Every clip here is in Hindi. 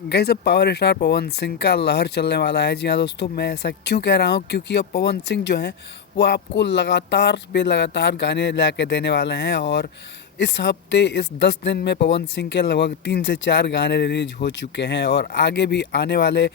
गाइस अब पावर स्टार पवन सिंह का लहर चलने वाला है। जी हाँ दोस्तों, मैं ऐसा क्यों कह रहा हूँ क्योंकि अब पवन सिंह जो हैं वो आपको लगातार बेलगातार गाने ला के देने वाले हैं। और इस हफ्ते इस 10 दिन में पवन सिंह के लगभग 3 से 4 गाने रिलीज हो चुके हैं और आगे भी आने वाले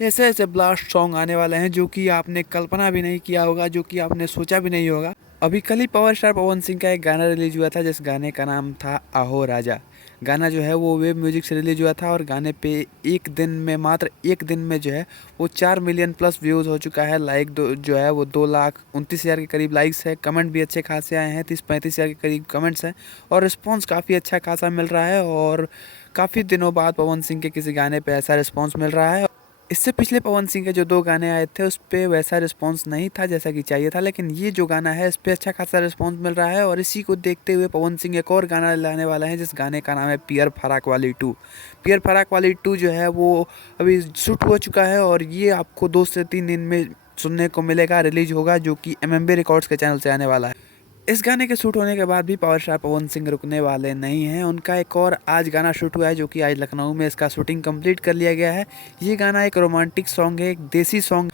ऐसे ऐसे ब्लास्ट सॉन्ग आने वाले हैं जो कि आपने कल्पना भी नहीं किया होगा, जो कि आपने सोचा भी नहीं होगा। अभी कल ही पावर स्टार पवन सिंह का एक गाना रिलीज हुआ था जिस गाने का नाम था आहो राजा। गाना जो है वो वेब म्यूजिक से रिलीज हुआ था और गाने पे एक दिन में, मात्र एक दिन में जो है वो 4 मिलियन प्लस व्यूज़ हो चुका है। लाइक जो है वो 2,29,000 के करीब लाइक्स है। कमेंट भी अच्छे खासे आए हैं, 30-35 हज़ार के करीब कमेंट्स हैं और रिस्पॉन्स काफ़ी अच्छा खासा मिल रहा है। और काफ़ी दिनों बाद पवन सिंह के किसी गाने पे ऐसा रिस्पॉन्स मिल रहा है। इससे पिछले पवन सिंह के जो 2 गाने आए थे उस पे वैसा रिस्पॉन्स नहीं था जैसा कि चाहिए था, लेकिन ये जो गाना है इस पे अच्छा खासा रिस्पॉन्स मिल रहा है। और इसी को देखते हुए पवन सिंह एक और गाना लाने वाला है जिस गाने का नाम है पियर फराक वाली 2। पियर फराक वाली 2 जो है वो अभी शूट हो चुका है और ये आपको 2 से 3 दिन में सुनने को मिलेगा, रिलीज होगा, जो कि एमएमबी रिकॉर्ड्स के चैनल से आने वाला है। इस गाने के शूट होने के बाद भी पावर स्टार पवन सिंह रुकने वाले नहीं हैं। उनका एक और आज गाना शूट हुआ है जो कि आज लखनऊ में इसका शूटिंग कंप्लीट कर लिया गया है। ये गाना एक रोमांटिक सॉन्ग है, एक देसी सॉन्ग।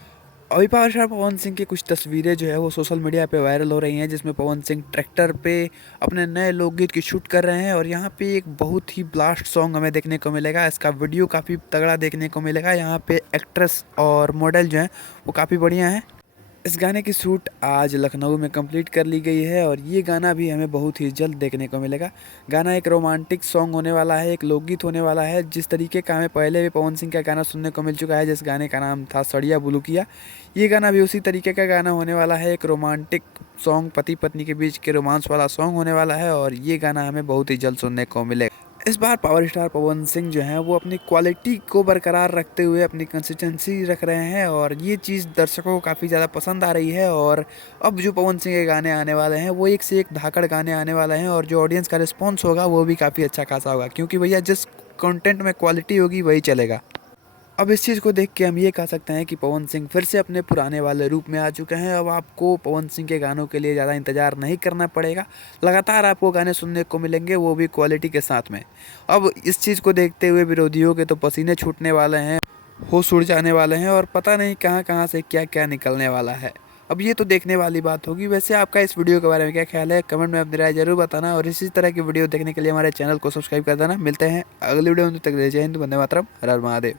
अभी पावर स्टार पवन सिंह की कुछ तस्वीरें जो है वो सोशल मीडिया पे वायरल हो रही हैं जिसमें पवन सिंह ट्रैक्टर पे अपने नए लोकगीत की शूट कर रहे हैं और यहाँ पे एक बहुत ही ब्लास्ट सॉन्ग हमें देखने को मिलेगा। इसका वीडियो काफ़ी तगड़ा देखने को मिलेगा। यहाँ पे एक्ट्रेस और मॉडल जो हैं वो काफ़ी बढ़िया हैं। इस गाने की शूट आज लखनऊ में कंप्लीट कर ली गई है और ये गाना भी हमें बहुत ही जल्द देखने को मिलेगा। गाना एक रोमांटिक सॉन्ग होने वाला है, एक लोकगीत होने वाला है। जिस तरीके का हमें पहले भी पवन सिंह का गाना सुनने को मिल चुका है जिस गाने का नाम था सड़िया बुलुकिया, ये गाना भी उसी तरीके का गाना होने वाला है। एक रोमांटिक सॉन्ग, पति पत्नी के बीच के रोमांस वाला सॉन्ग होने वाला है और ये गाना हमें बहुत ही जल्द सुनने को मिलेगा। इस बार पावर स्टार पवन सिंह जो हैं वो अपनी क्वालिटी को बरकरार रखते हुए अपनी कंसिस्टेंसी रख रहे हैं और ये चीज़ दर्शकों को काफ़ी ज़्यादा पसंद आ रही है। और अब जो पवन सिंह के गाने आने वाले हैं वो एक से एक धाकड़ गाने आने वाले हैं और जो ऑडियंस का रिस्पॉन्स होगा वो भी काफ़ी अच्छा खासा होगा, क्योंकि भैया जिस कंटेंट में क्वालिटी होगी वही चलेगा। अब इस चीज़ को देख के हम ये कह सकते हैं कि पवन सिंह फिर से अपने पुराने वाले रूप में आ चुके हैं। अब आपको पवन सिंह के गानों के लिए ज़्यादा इंतज़ार नहीं करना पड़ेगा, लगातार आपको गाने सुनने को मिलेंगे, वो भी क्वालिटी के साथ में। अब इस चीज़ को देखते हुए विरोधियों के तो पसीने छूटने वाले हैं, होश उड़ जाने वाले हैं और पता नहीं कहाँ कहाँ से क्या क्या निकलने वाला है। अब ये तो देखने वाली बात होगी। वैसे आपका इस वीडियो के बारे में क्या ख्याल है, कमेंट में अपनी राय जरूर बताना और इसी तरह की वीडियो देखने के लिए हमारे चैनल को सब्सक्राइब कर देना। मिलते हैं अगली वीडियो में, तब तक जय हिंद, वंदे मातरम, हर हर महादेव।